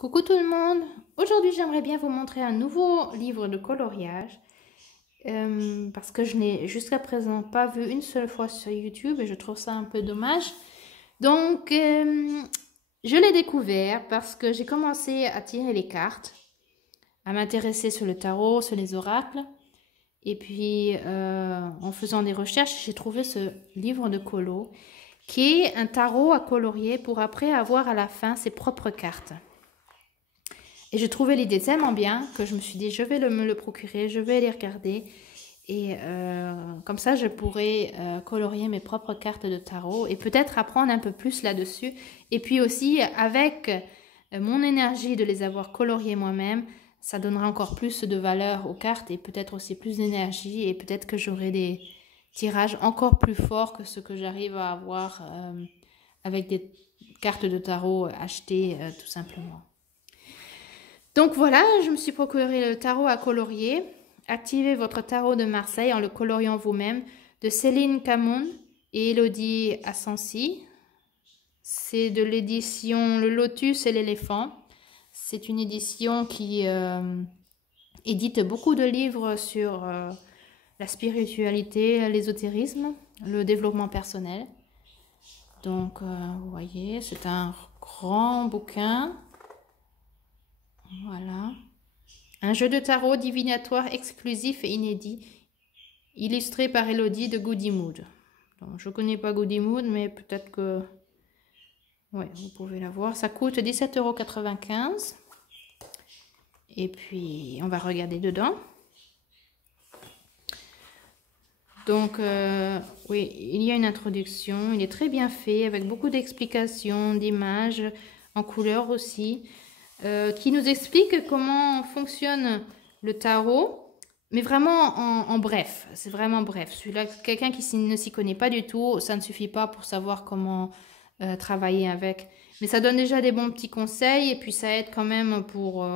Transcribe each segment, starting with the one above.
Coucou tout le monde! Aujourd'hui j'aimerais bien vous montrer un nouveau livre de coloriage parce que je n'ai jusqu'à présent pas vu une seule fois sur YouTube et je trouve ça un peu dommage. Donc je l'ai découvert parce que j'ai commencé à tirer les cartes, à m'intéresser sur le tarot, sur les oracles et puis en faisant des recherches j'ai trouvé ce livre de colo qui est un tarot à colorier pour après avoir à la fin ses propres cartes. Et je trouvais l'idée tellement bien que je me suis dit, je vais me le procurer, je vais les regarder. Et comme ça, je pourrais colorier mes propres cartes de tarot et peut-être apprendre un peu plus là-dessus. Et puis aussi, avec mon énergie de les avoir coloriées moi-même, ça donnera encore plus de valeur aux cartes et peut-être aussi plus d'énergie. Et peut-être que j'aurai des tirages encore plus forts que ce que j'arrive à avoir avec des cartes de tarot achetées tout simplement. Donc voilà, je me suis procuré le tarot à colorier. Activez votre tarot de Marseille en le coloriant vous-même de Céline Camoun et Elodie Assensi. C'est de l'édition Le Lotus et l'éléphant. C'est une édition qui édite beaucoup de livres sur la spiritualité, l'ésotérisme, le développement personnel. Donc vous voyez, c'est un grand bouquin. Voilà. Un jeu de tarot divinatoire exclusif et inédit, illustré par Elodie de Goody Mood. Donc, je ne connais pas Goody Mood, mais peut-être que... Oui, vous pouvez la voir. Ça coûte 17,95 €. Et puis, on va regarder dedans. Donc, oui, il y a une introduction. Il est très bien fait, avec beaucoup d'explications, d'images, en couleur aussi, qui nous explique comment fonctionne le tarot. Mais vraiment en bref, c'est vraiment bref. Celui-là, quelqu'un qui ne s'y connaît pas du tout, ça ne suffit pas pour savoir comment travailler avec. Mais ça donne déjà des bons petits conseils et puis ça aide quand même pour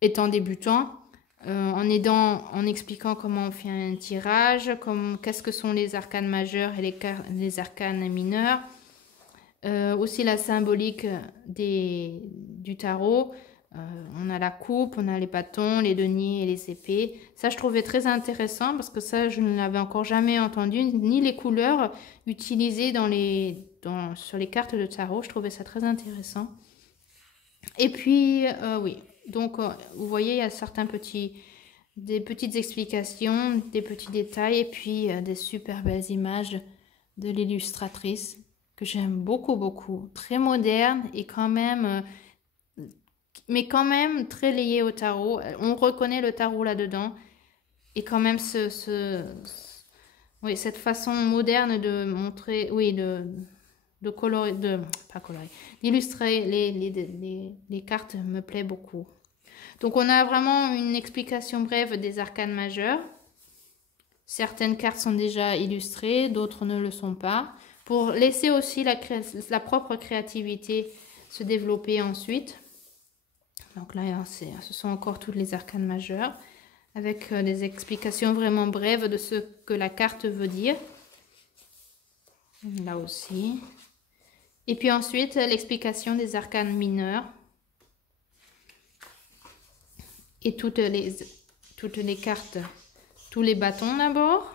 étant débutant, en expliquant comment on fait un tirage, qu'est-ce que sont les arcanes majeures et les arcanes mineurs. Aussi la symbolique du tarot. On a la coupe, on a les bâtons, les deniers et les épées. Ça, je trouvais très intéressant parce que ça, je ne l'avais encore jamais entendu, ni les couleurs utilisées sur les cartes de tarot. Je trouvais ça très intéressant. Et puis, oui, donc vous voyez, il y a des petites explications, des petits détails et puis des super belles images de l'illustratrice que j'aime beaucoup, beaucoup. Très moderne et quand même... mais quand même très lié au tarot. On reconnaît le tarot là-dedans. Et quand même oui, cette façon moderne de montrer, oui, d'illustrer les cartes me plaît beaucoup. Donc on a vraiment une explication brève des arcanes majeures. Certaines cartes sont déjà illustrées, d'autres ne le sont pas. Pour laisser aussi la propre créativité se développer ensuite. Donc là, ce sont encore toutes les arcanes majeures avec des explications vraiment brèves de ce que la carte veut dire. Là aussi. Et puis ensuite, l'explication des arcanes mineurs. Et toutes les cartes, tous les bâtons d'abord.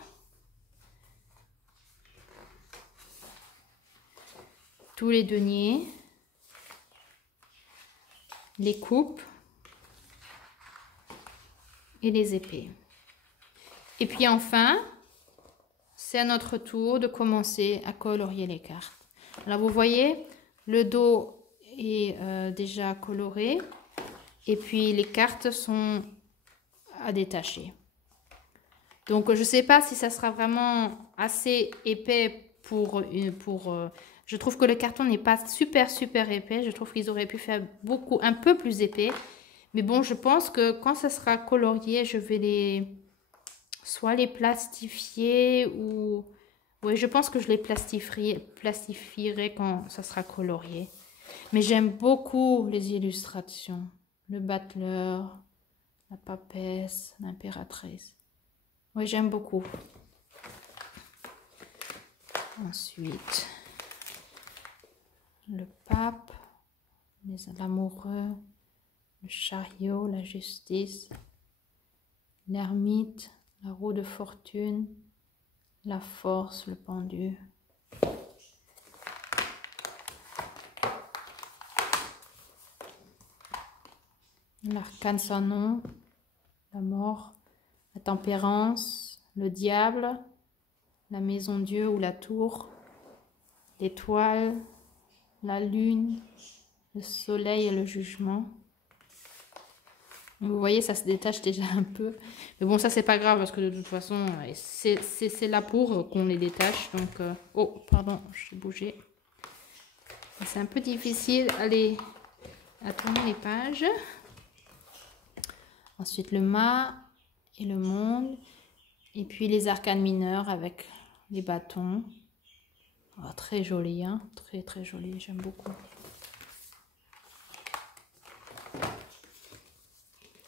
Tous les deniers. Les coupes et les épées. Et puis enfin, c'est à notre tour de commencer à colorier les cartes. Là, vous voyez, le dos est déjà coloré et puis les cartes sont à détacher. Donc, je ne sais pas si ça sera vraiment assez épais je trouve que le carton n'est pas super épais. Je trouve qu'ils auraient pu faire un peu plus épais. Mais bon, je pense que quand ça sera colorié, je vais soit les plastifier ou... Oui, je pense que je les plastifierai quand ça sera colorié. Mais j'aime beaucoup les illustrations. Le battleur, la papesse, l'impératrice. Oui, j'aime beaucoup. Ensuite, le pape, l'amoureux, le chariot, la justice, l'ermite, la roue de fortune, la force, le pendu. L'arcane sans nom, la mort, la tempérance, le diable, la maison Dieu ou la tour, l'étoile, la lune, le soleil et le jugement. Vous voyez, ça se détache déjà un peu. Mais bon, ça, c'est pas grave parce que de toute façon, c'est là pour qu'on les détache. Donc, oh, pardon, j'ai bougé. C'est un peu difficile à tourner les pages. Ensuite, le mât et le monde. Et puis, les arcanes mineurs avec les bâtons. Oh, très joli, hein? Très, très joli. J'aime beaucoup.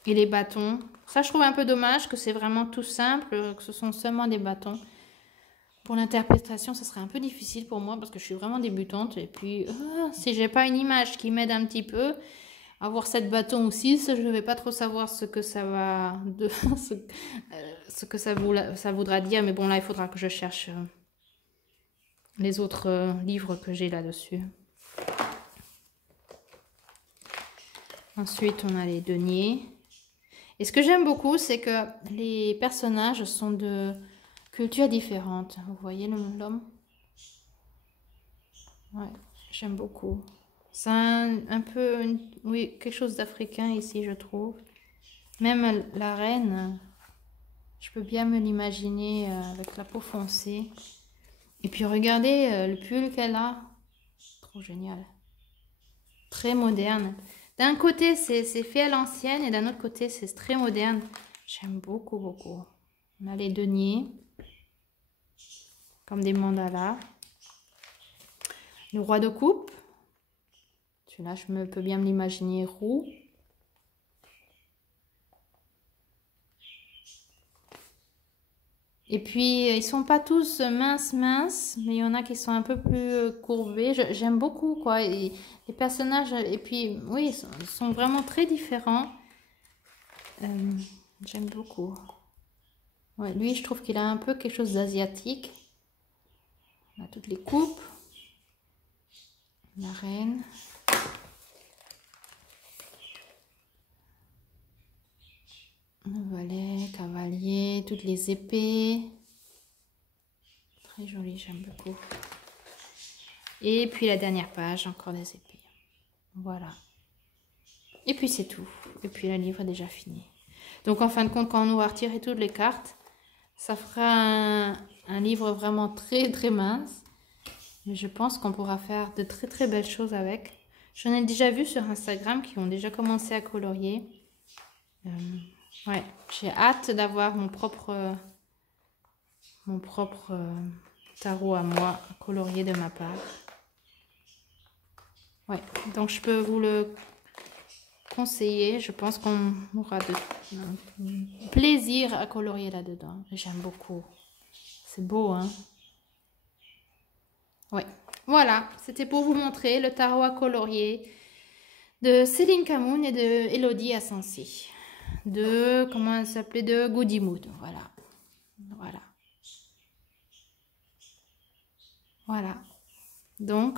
Et les bâtons. Ça, je trouve un peu dommage que c'est vraiment tout simple, que ce sont seulement des bâtons. Pour l'interprétation, ça serait un peu difficile pour moi parce que je suis vraiment débutante. Et puis, si j'ai pas une image qui m'aide un petit peu, avoir 7 bâtons ou 6, je ne vais pas trop savoir ce que ça va ce que ça voudra dire. Mais bon, là, il faudra que je cherche les autres livres que j'ai là-dessus. Ensuite, on a les deniers. Et ce que j'aime beaucoup, c'est que les personnages sont de cultures différentes. Vous voyez l'homme? Ouais, j'aime beaucoup. C'est un peu, oui, quelque chose d'africain ici, je trouve. Même la reine, je peux bien me l'imaginer avec la peau foncée. Et puis regardez le pull qu'elle a. Trop génial. Très moderne. D'un côté, c'est fait à l'ancienne et d'un autre côté, c'est très moderne. J'aime beaucoup, beaucoup. On a les deniers, comme des mandalas. Le roi de coupe. Celui-là, je peux bien me l'imaginer roux. Et puis, ils sont pas tous minces, mais il y en a qui sont un peu plus courbés. J'aime beaucoup, quoi. Et les personnages, et puis, oui, ils sont vraiment très différents. J'aime beaucoup. Ouais, lui, je trouve qu'il a un peu quelque chose d'asiatique. On a toutes les coupes. La reine. Le valet, cavalier, toutes les épées. Très joli, j'aime beaucoup. Et puis la dernière page, encore des épées. Voilà. Et puis c'est tout. Et puis le livre est déjà fini. Donc en fin de compte, quand on aura retiré toutes les cartes, ça fera un livre vraiment très très mince. Mais je pense qu'on pourra faire de très très belles choses avec. J'en ai déjà vu sur Instagram qui ont déjà commencé à colorier. Ouais, j'ai hâte d'avoir mon propre tarot à moi, colorié de ma part. Ouais, donc je peux vous le conseiller. Je pense qu'on aura de plaisir à colorier là-dedans. J'aime beaucoup. C'est beau, hein? Ouais, voilà, c'était pour vous montrer le tarot à colorier de Céline Camoun et de Elodie Assensi. De, comment elle s'appelait, de Goody Mood. Voilà. Voilà. Voilà. Donc,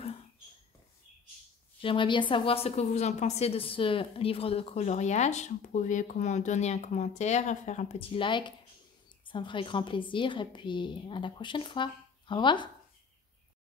j'aimerais bien savoir ce que vous en pensez de ce livre de coloriage. Vous pouvez donner un commentaire, faire un petit like. Ça me ferait grand plaisir. Et puis, à la prochaine fois. Au revoir.